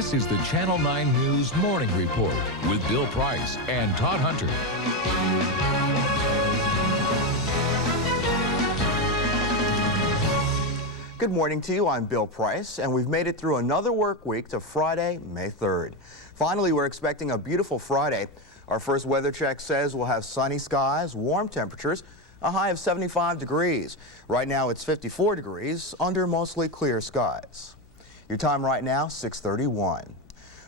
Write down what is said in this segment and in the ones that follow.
This is the Channel 9 News Morning Report with Bill Price and Todd Hunter. Good morning to you. I'm Bill Price, and we've made it through another work week to Friday, May 3rd. Finally, we're expecting a beautiful Friday. Our first weather check says we'll have sunny skies, warm temperatures, a high of 75 degrees. Right now it's 54 degrees under mostly clear skies. Your time right now, 6:31.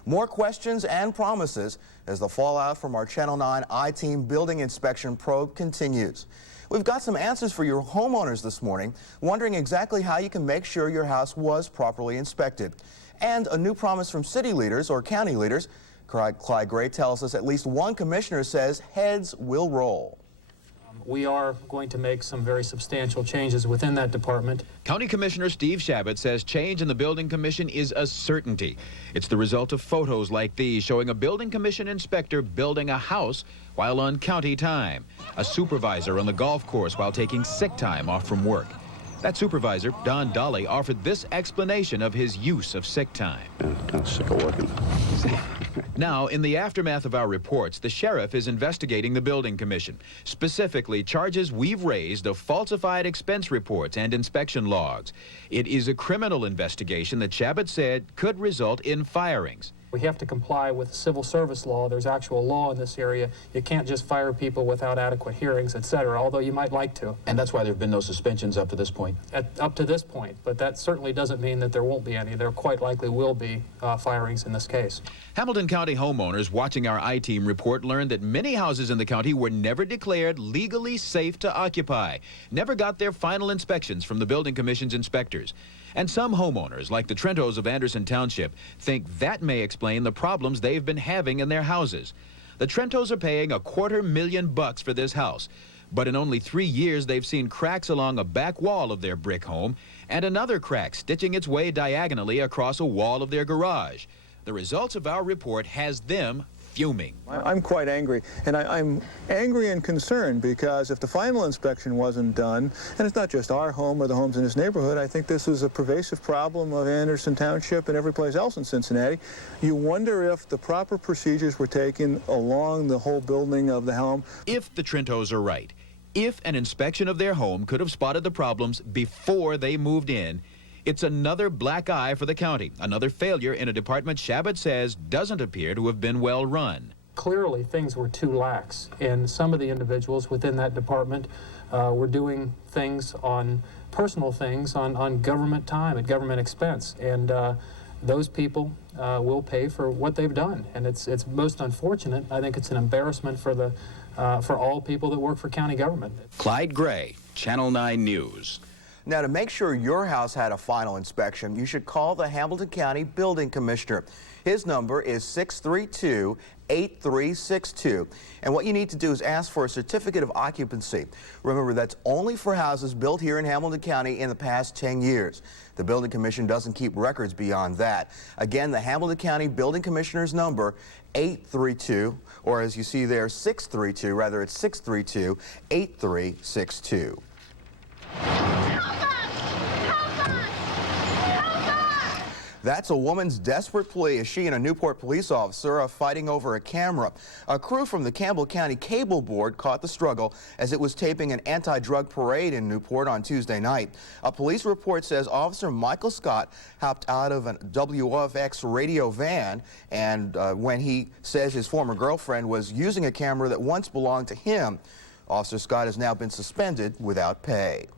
More questions and promises as the fallout from our Channel 9 I-Team building inspection probe continues. We've got some answers for your homeowners this morning, wondering exactly how you can make sure your house was properly inspected. And a new promise from city leaders or county leaders. Clyde Gray tells us at least one commissioner says heads will roll. We are going to make some very substantial changes within that department. County Commissioner Steve Shabbat says change in the Building Commission is a certainty. It's the result of photos like these showing a Building Commission inspector building a house while on county time, a supervisor on the golf course while taking sick time off from work. That supervisor, Don Dolly, offered this explanation of his use of sick time. Yeah, kind of sick of working. Now, in the aftermath of our reports, the sheriff is investigating the Building Commission, specifically charges we've raised of falsified expense reports and inspection logs. It is a criminal investigation that Shabbat said could result in firings. We have to comply with civil service law. There's actual law in this area. You can't just fire people without adequate hearings, etc., although you might like to. And that's why there have been no suspensions up to this point? Up to this point, but that certainly doesn't mean that there won't be any. There quite likely will be firings in this case. Hamilton County homeowners watching our I-Team report learned that many houses in the county were never declared legally safe to occupy, never got their final inspections from the Building Commission's inspectors. And some homeowners, like the Trentos of Anderson Township, think that may explain the problems they've been having in their houses. The Trentos are paying $250,000 for this house, but in only 3 years they've seen cracks along a back wall of their brick home and another crack stitching its way diagonally across a wall of their garage. The results of our report has them fuming. I'm quite angry, and I'm angry and concerned because if the final inspection wasn't done, and it's not just our home or the homes in this neighborhood, I think this is a pervasive problem of Anderson Township and every place else in Cincinnati. You wonder if the proper procedures were taken along the whole building of the home. If the Trentos are right, if an inspection of their home could have spotted the problems before they moved in, it's another black eye for the county, another failure in a department Shabbat says doesn't appear to have been well run. Clearly, things were too lax, and some of the individuals within that department were doing things on personal things on government time, at government expense, and those people will pay for what they've done, and it's most unfortunate. I think it's an embarrassment for all people that work for county government. Clyde Gray, Channel 9 News. Now, to make sure your house had a final inspection, you should call the Hamilton County Building Commissioner. His number is 632-8362. And what you need to do is ask for a certificate of occupancy. Remember, that's only for houses built here in Hamilton County in the past 10 years. The Building Commission doesn't keep records beyond that. Again, the Hamilton County Building Commissioner's number, 832, or as you see there, 632, rather it's 632-8362. That's a woman's desperate plea as she and a Newport police officer are fighting over a camera. A crew from the Campbell County Cable Board caught the struggle as it was taping an anti-drug parade in Newport on Tuesday night. A police report says Officer Michael Scott hopped out of a WFX radio van, and when he says his former girlfriend was using a camera that once belonged to him, Officer Scott has now been suspended without pay.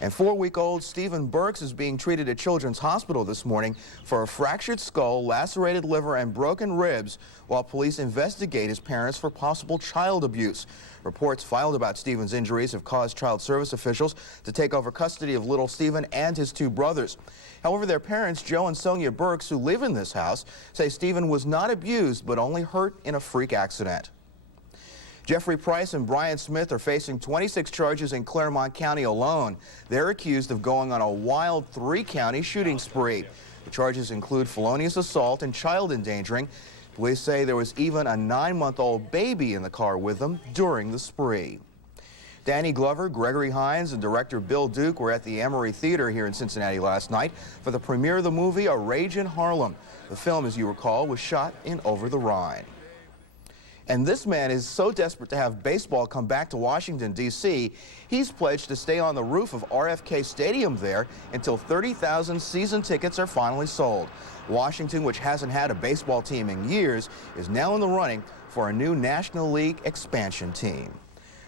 And 4-week-old Stephen Burks is being treated at Children's Hospital this morning for a fractured skull, lacerated liver, and broken ribs while police investigate his parents for possible child abuse. Reports filed about Stephen's injuries have caused child service officials to take over custody of little Stephen and his 2 brothers. However, their parents, Joe and Sonia Burks, who live in this house, say Stephen was not abused but only hurt in a freak accident. Jeffrey Price and Brian Smith are facing 26 charges in Claremont County alone. They're accused of going on a wild 3-county shooting spree. The charges include felonious assault and child endangering. Police say there was even a 9-month-old baby in the car with them during the spree. Danny Glover, Gregory Hines, and director Bill Duke were at the Emory Theater here in Cincinnati last night for the premiere of the movie A Rage in Harlem. The film, as you recall, was shot in Over the Rhine. And this man is so desperate to have baseball come back to Washington, D.C., he's pledged to stay on the roof of RFK Stadium there until 30,000 season tickets are finally sold. Washington, which hasn't had a baseball team in years, is now in the running for a new National League expansion team.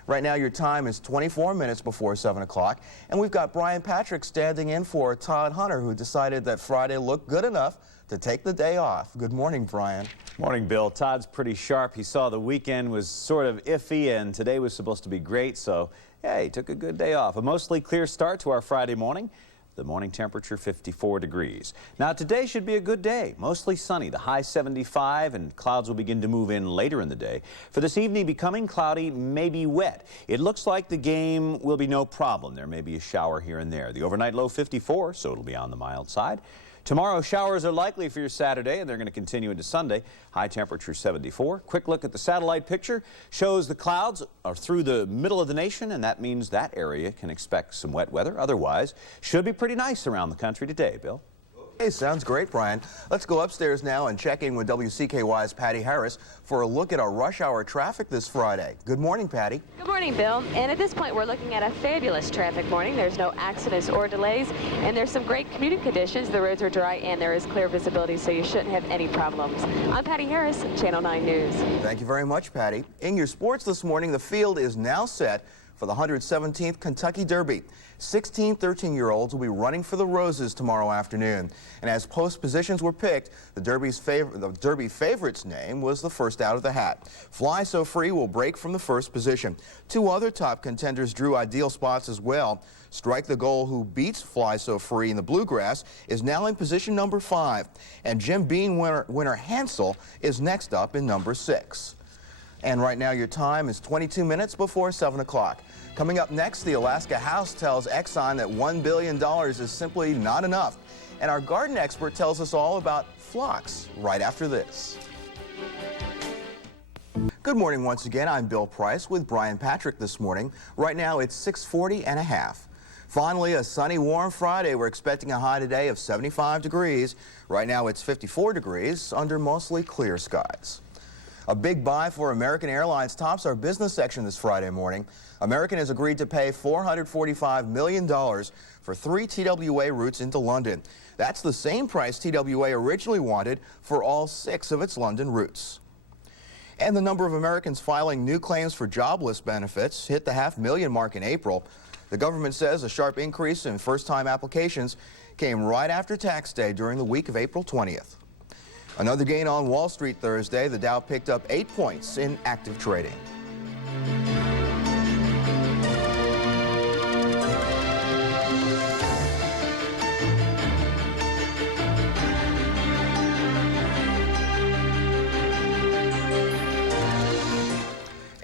Right now, your time is 24 minutes before 7 o'clock, and we've got Brian Patrick standing in for Todd Hunter, who decided that Friday looked good enough to take the day off. Good morning, Brian. Morning, Bill. Todd's pretty sharp. He saw the weekend was sort of iffy, and today was supposed to be great, so yeah, he took a good day off. A mostly clear start to our Friday morning. The morning temperature 54 degrees. Now today should be a good day, mostly sunny, the high 75, and clouds will begin to move in later in the day. For this evening, becoming cloudy, maybe wet. It looks like the game will be no problem. There may be a shower here and there. The overnight low 54, so it'll be on the mild side. Tomorrow, showers are likely for your Saturday, and they're going to continue into Sunday. High temperature 74. Quick look at the satellite picture shows the clouds are through the middle of the nation, and that means that area can expect some wet weather. Otherwise, should be pretty nice around the country today, Bill. Hey, sounds great, Brian. Let's go upstairs now and check in with WCKY's Patty Harris for a look at our rush hour traffic this Friday. Good morning, Patty. Good morning, Bill. And at this point, we're looking at a fabulous traffic morning. There's no accidents or delays, and there's some great commuting conditions. The roads are dry, and there is clear visibility, so you shouldn't have any problems. I'm Patty Harris, Channel 9 News. Thank you very much, Patty. In your sports this morning, the field is now set for the 117th Kentucky Derby. 16 13-year-olds will be running for the Roses tomorrow afternoon. And as post positions were picked, the Derby favorite's name was the first out of the hat. Fly So Free will break from the first position. Two other top contenders drew ideal spots as well. Strike the Goal, who beats Fly So Free in the Bluegrass, is now in position number 5. And Jim Beam winner Hansel is next up in number 6. And right now your time is 22 minutes before 7 o'clock. Coming up next, the Alaska House tells Exxon that $1 billion is simply not enough. And our garden expert tells us all about phlox right after this. Good morning once again. I'm Bill Price with Brian Patrick this morning. Right now it's 6:40 and a half. Finally, a sunny, warm Friday. We're expecting a high today of 75 degrees. Right now it's 54 degrees under mostly clear skies. A big buy for American Airlines tops our business section this Friday morning. American has agreed to pay $445 million for 3 TWA routes into London. That's the same price TWA originally wanted for all 6 of its London routes. And the number of Americans filing new claims for jobless benefits hit the 500,000 mark in April. The government says a sharp increase in first-time applications came right after tax day during the week of April 20th. Another gain on Wall Street Thursday. The Dow picked up 8 points in active trading.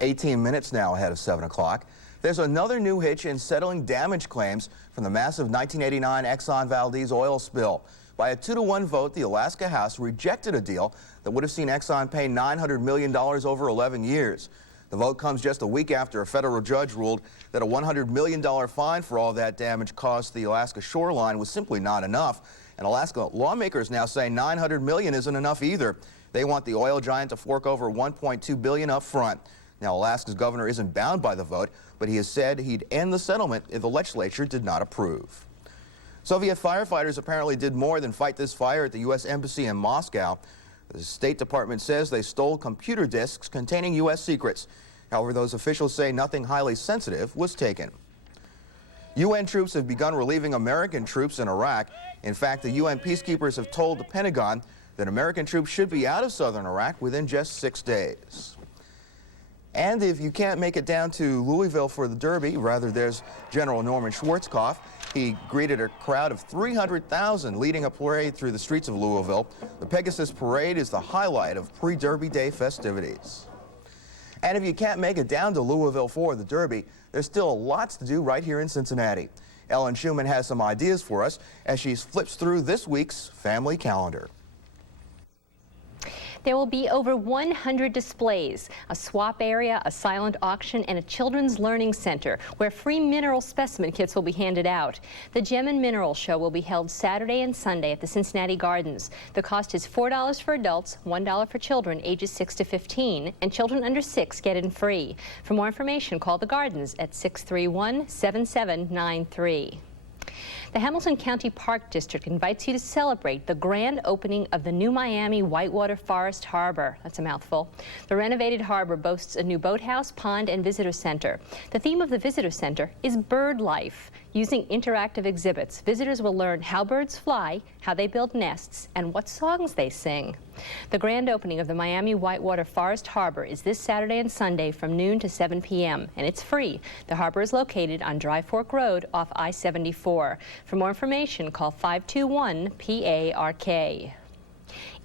"18 minutes now ahead of 7 o'clock. There's another new hitch in settling damage claims from the massive 1989 Exxon Valdez oil spill. By a 2-to-1 vote, the Alaska House rejected a deal that would have seen Exxon pay $900 million over 11 years. The vote comes just a week after a federal judge ruled that a $100 million fine for all that damage caused the Alaska shoreline was simply not enough. And Alaska lawmakers now say $900 million isn't enough either. They want the oil giant to fork over $1.2 billion up front. Now, Alaska's governor isn't bound by the vote, but he has said he'd end the settlement if the legislature did not approve. Soviet firefighters apparently did more than fight this fire at the U.S. Embassy in Moscow. The State Department says they stole computer disks containing U.S. secrets. However, those officials say nothing highly sensitive was taken. UN troops have begun relieving American troops in Iraq. In fact, the UN peacekeepers have told the Pentagon that American troops should be out of southern Iraq within just 6 days. And if you can't make it down to Louisville for the Derby, rather, there's General Norman Schwarzkopf. He greeted a crowd of 300,000 leading a parade through the streets of Louisville. The Pegasus Parade is the highlight of pre-Derby Day festivities. And if you can't make it down to Louisville for the Derby, there's still lots to do right here in Cincinnati. Ellen Shuman has some ideas for us as she flips through this week's family calendar. There will be over 100 displays, a swap area, a silent auction, and a children's learning center where free mineral specimen kits will be handed out. The Gem and Mineral Show will be held Saturday and Sunday at the Cincinnati Gardens. The cost is $4 for adults, $1 for children ages 6 to 15, and children under 6 get in free. For more information, call the Gardens at 631-7793. The Hamilton County Park District invites you to celebrate the grand opening of the new Miami Whitewater Forest Harbor. That's a mouthful. The renovated harbor boasts a new boathouse, pond, and visitor center. The theme of the visitor center is bird life. Using interactive exhibits, visitors will learn how birds fly, how they build nests, and what songs they sing. The grand opening of the Miami Whitewater Forest Harbor is this Saturday and Sunday from noon to 7 p.m., and it's free. The harbor is located on Dry Fork Road off I-74. For more information, call 521-PARK.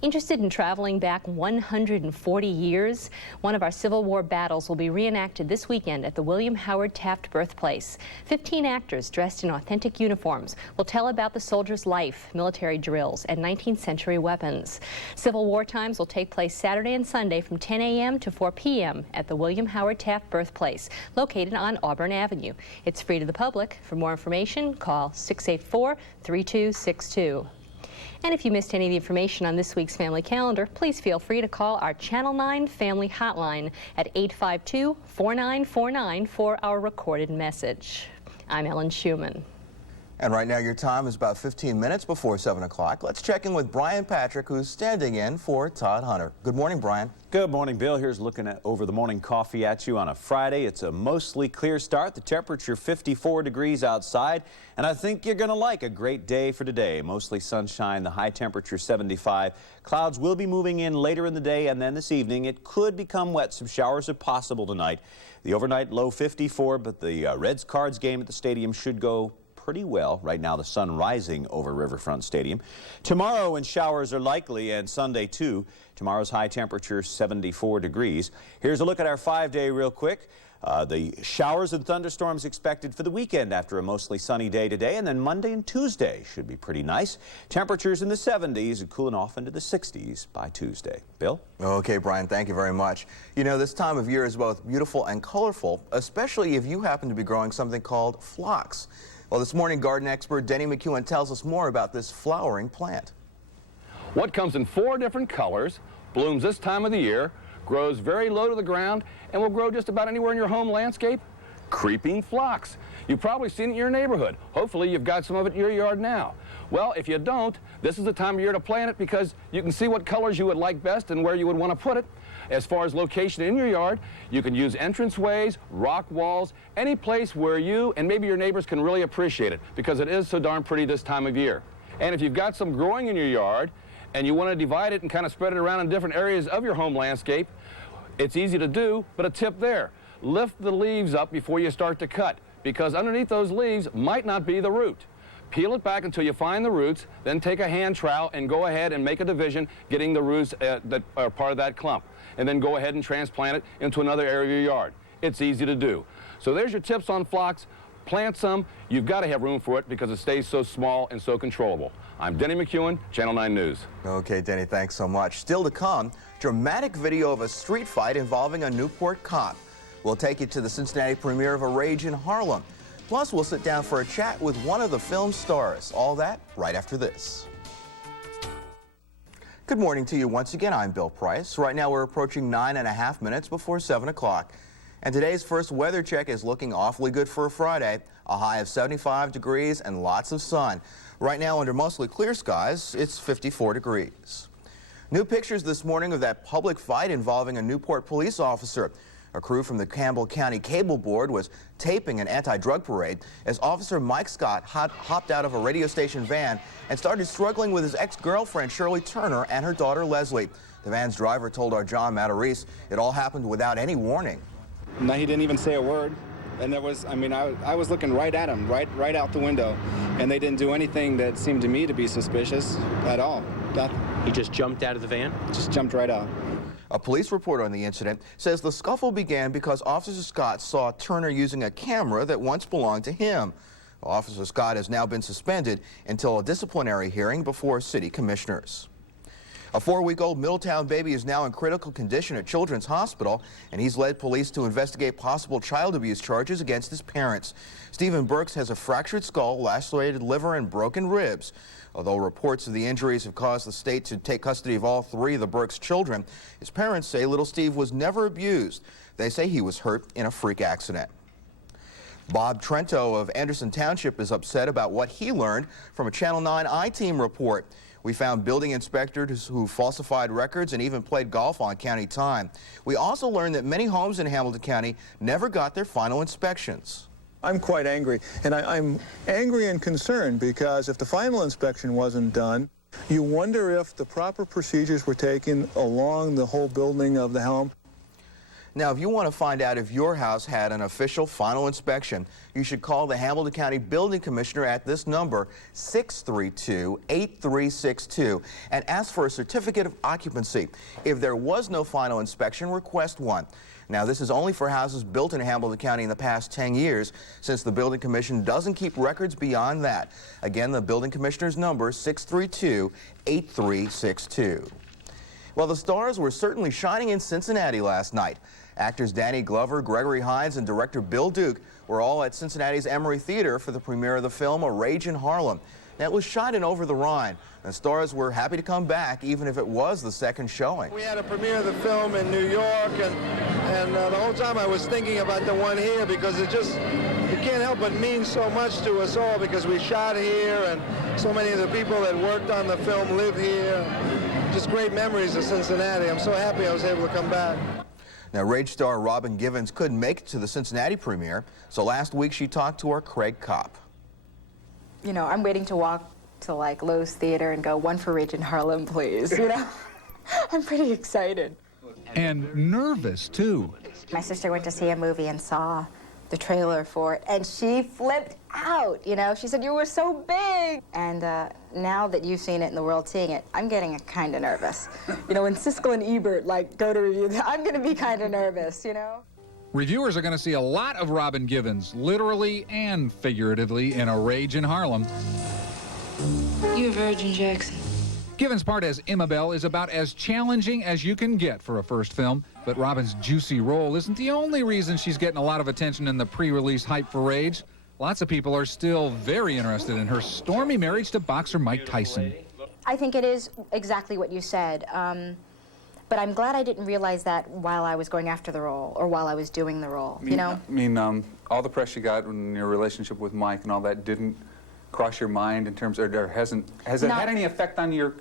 Interested in traveling back 140 years? One of our Civil War battles will be reenacted this weekend at the William Howard Taft birthplace. 15 actors dressed in authentic uniforms will tell about the soldier's life, military drills, and 19th century weapons. Civil War times will take place Saturday and Sunday from 10 a.m. to 4 p.m. at the William Howard Taft birthplace, located on Auburn Avenue. It's free to the public. For more information, call 684-3262. And if you missed any of the information on this week's family calendar, please feel free to call our Channel 9 Family Hotline at 852-4949 for our recorded message. I'm Ellen Shuman. And right now your time is about 15 minutes before 7 o'clock. Let's check in with Brian Patrick, who's standing in for Todd Hunter. Good morning, Brian. Good morning, Bill. Here's looking at over the morning coffee at you on a Friday. It's a mostly clear start. The temperature 54 degrees outside, and I think you're going to like a great day for today. Mostly sunshine, the high temperature 75. Clouds will be moving in later in the day, and then this evening it could become wet. Some showers are possible tonight. The overnight low 54, but the Reds-Cards game at the stadium should go pretty well. Right now the sun rising over Riverfront Stadium. Tomorrow and showers are likely, and Sunday too. Tomorrow's high temperature 74 degrees. Here's a look at our 5-day real quick. The showers and thunderstorms expected for the weekend after a mostly sunny day today, and then Monday and Tuesday should be pretty nice. Temperatures in the 70s and cooling off into the 60s by Tuesday. Bill? Okay, Brian, thank you very much. You know, this time of year is both beautiful and colorful, especially if you happen to be growing something called phlox. Well, this morning, garden expert Denny McKeown tells us more about this flowering plant. What comes in 4 different colors, blooms this time of the year, grows very low to the ground, and will grow just about anywhere in your home landscape? Creeping phlox. You've probably seen it in your neighborhood. Hopefully you've got some of it in your yard now. Well, if you don't, this is the time of year to plant it because you can see what colors you would like best and where you would want to put it. As far as location in your yard, you can use entranceways, rock walls, any place where you and maybe your neighbors can really appreciate it because it is so darn pretty this time of year. And if you've got some growing in your yard and you want to divide it and kind of spread it around in different areas of your home landscape, it's easy to do, but a tip there. Lift the leaves up before you start to cut because underneath those leaves might not be the root. Peel it back until you find the roots, then take a hand trowel and go ahead and make a division getting the roots that are part of that clump. And then go ahead and transplant it into another area of your yard. It's easy to do. So there's your tips on phlox. Plant some. You've got to have room for it because it stays so small and so controllable. I'm Denny McKeown, Channel 9 News. Okay, Denny, thanks so much. Still to come, dramatic video of a street fight involving a Newport cop. We'll take you to the Cincinnati premiere of A Rage in Harlem. Plus, we'll sit down for a chat with one of the film's stars. All that right after this. Good morning to you once again. I'm Bill Price. Right now we're approaching 9.5 minutes before 7 o'clock. And today's first weather check is looking awfully good for a Friday. A high of 75 degrees and lots of sun. Right now under mostly clear skies, it's 54 degrees. New pictures this morning of that public fight involving a Newport police officer. A crew from the Campbell County Cable Board was taping an anti-drug parade as Officer Mike Scott hopped out of a radio station van and started struggling with his ex-girlfriend Shirley Turner and her daughter Leslie. The van's driver told our John Matarese it all happened without any warning. No, he didn't even say a word. And there was, I mean, I was looking right at him, right out the window, and they didn't do anything that seemed to me to be suspicious at all. Nothing. He just jumped out of the van? Just jumped right out. A police report on the incident says the scuffle began because Officer Scott saw Turner using a camera that once belonged to him. Officer Scott has now been suspended until a disciplinary hearing before city commissioners. A 4-week-old Middletown baby is now in critical condition at Children's Hospital, and he's led police to investigate possible child abuse charges against his parents. Stephen Burks has a fractured skull, lacerated liver, and broken ribs. Although reports of the injuries have caused the state to take custody of all 3 of the Burks children, his parents say little Steve was never abused. They say he was hurt in a freak accident. Bob Trento of Anderson Township is upset about what he learned from a Channel 9 I-Team report. We found building inspectors who falsified records and even played golf on county time. We also learned that many homes in Hamilton County never got their final inspections. I'm quite angry, and I'm angry and concerned because if the final inspection wasn't done, you wonder if the proper procedures were taken along the whole building of the home. Now, if you want to find out if your house had an official final inspection, you should call the Hamilton County Building Commissioner at this number, 632-8362, and ask for a certificate of occupancy. If there was no final inspection, request one. Now, this is only for houses built in Hamilton County in the past 10 years, since the Building Commission doesn't keep records beyond that. Again, the Building Commissioner's number, 632-8362. Well, the stars were certainly shining in Cincinnati last night. Actors Danny Glover, Gregory Hines, and director Bill Duke were all at Cincinnati's Emory Theater for the premiere of the film A Rage in Harlem. Now, it was shot in Over the Rhine. The stars were happy to come back, even if it was the second showing. We had a premiere of the film in New York, and the whole time I was thinking about the one here because it can't help but mean so much to us all because we shot here and so many of the people that worked on the film live here. Just great memories of Cincinnati. I'm so happy I was able to come back. Now, Rage star Robin Givens couldn't make it to the Cincinnati premiere, so last week she talked to our Craig Kopp. You know, I'm waiting to walk to like Lowe's Theater and go, one for Rage in Harlem, please, you know? I'm pretty excited. And nervous, too. My sister went to see a movie and saw the trailer for it, and she flipped out, you know? She said, you were so big! And now that you've seen it and the world seeing it, I'm getting kind of nervous. You know, when Siskel and Ebert, like, go to review, I'm gonna be kind of nervous, you know? Reviewers are going to see a lot of Robin Givens, literally and figuratively, in A Rage in Harlem. You a virgin, Jackson? Givens' part as Immabel is about as challenging as you can get for a first film, but Robin's juicy role isn't the only reason she's getting a lot of attention in the pre-release hype for Rage. Lots of people are still very interested in her stormy marriage to boxer Mike Tyson. I think it is exactly what you said. But I'm glad I didn't realize that while I was going after the role or while I was doing the role, you know? I mean, all the press you got in your relationship with Mike and all that didn't cross your mind in terms of, has it had any effect on your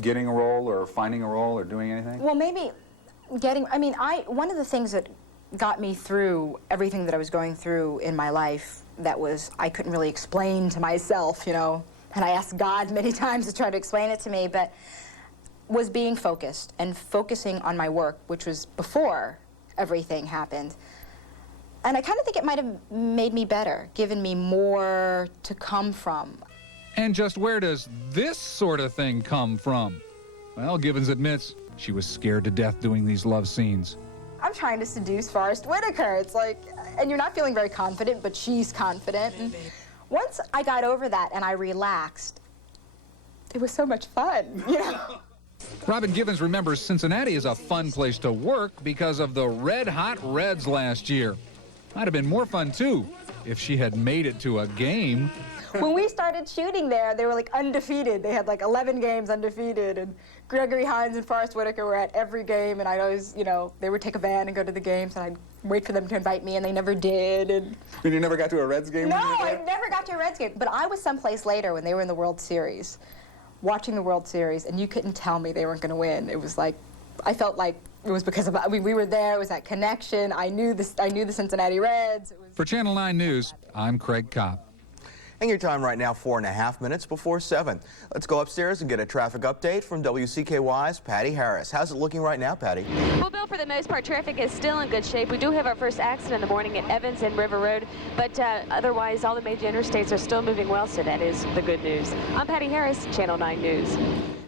getting a role or finding a role or doing anything? Well, maybe one of the things that got me through everything that I was going through in my life that I couldn't really explain to myself, you know, and I asked God many times to try to explain it to me, but was being focused and focusing on my work, which was before everything happened. And I kind of think it might have made me better, given me more to come from. And just where does this sort of thing come from? Well, Givens admits she was scared to death doing these love scenes. I'm trying to seduce Forrest Whitaker. It's like, and you're not feeling very confident, but she's confident. And once I got over that and I relaxed, it was so much fun, you know? Robin Givens remembers Cincinnati is a fun place to work because of the red-hot Reds last year. Might have been more fun, too, if she had made it to a game. When we started shooting there, they were like undefeated. They had like 11 games undefeated, and Gregory Hines and Forrest Whitaker were at every game, and I'd always, you know, they would take a van and go to the games, and I'd wait for them to invite me, and they never did. And you never got to a Reds game? No, I never got to a Reds game. But I was someplace later when they were in the World Series, watching the World Series, and you couldn't tell me they weren't going to win. It was like, I felt like it was because of, I mean, we were there, it was that connection. I knew the Cincinnati Reds. For Channel 9 News, I'm Craig Kopp. And your time right now, 4.5 minutes before 7. Let's go upstairs and get a traffic update from WCKY's Patty Harris. How's it looking right now, Patty? Well, Bill, for the most part, traffic is still in good shape. We do have our first accident in the morning at Evans and River Road, but otherwise, all the major interstates are still moving well, so that is the good news. I'm Patty Harris, Channel 9 News.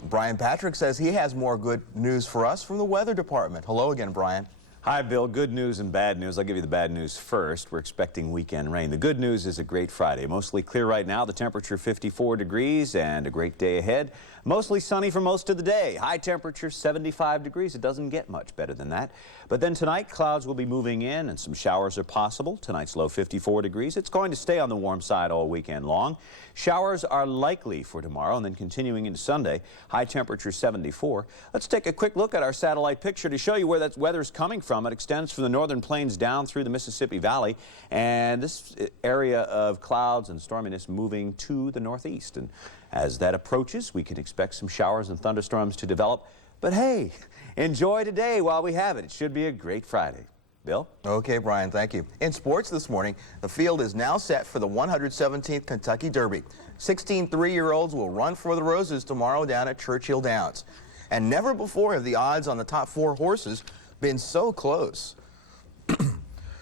Brian Patrick says he has more good news for us from the weather department. Hello again, Brian. Hi, Bill. Good news and bad news. I'll give you the bad news first. We're expecting weekend rain. The good news is a great Friday. Mostly clear right now. The temperature 54 degrees and a great day ahead. Mostly sunny for most of the day. High temperature 75 degrees. It doesn't get much better than that. But then tonight, clouds will be moving in and some showers are possible. Tonight's low 54 degrees. It's going to stay on the warm side all weekend long. Showers are likely for tomorrow and then continuing into Sunday. High temperature 74. Let's take a quick look at our satellite picture to show you where that weather's coming from. It extends from the northern plains down through the Mississippi Valley, and this area of clouds and storminess moving to the northeast. And as that approaches, we can expect some showers and thunderstorms to develop. But hey, enjoy today while we have it. It should be a great Friday. Bill? Okay, Brian, thank you. In sports this morning, the field is now set for the 117th Kentucky Derby. 16 3-year-olds will run for the Roses tomorrow down at Churchill Downs. And never before have the odds on the top 4 horses been so close.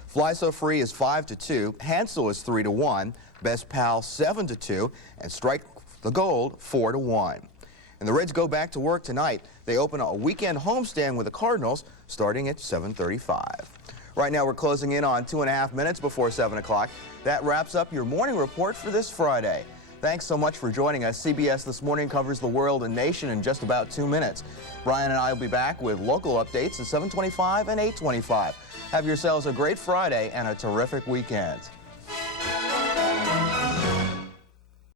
Fly So Free is 5-2, Hansel is 3-1, Best Pal 7-2, and Strike the Gold 4-1. And the Reds go back to work tonight. They open a weekend homestand with the Cardinals starting at 7:35. Right now we're closing in on 2.5 minutes before 7 o'clock. That wraps up your morning report for this Friday. Thanks so much for joining us. CBS This Morning covers the world and nation in just about 2 minutes. Brian and I will be back with local updates at 7:25 and 8:25. Have yourselves a great Friday and a terrific weekend.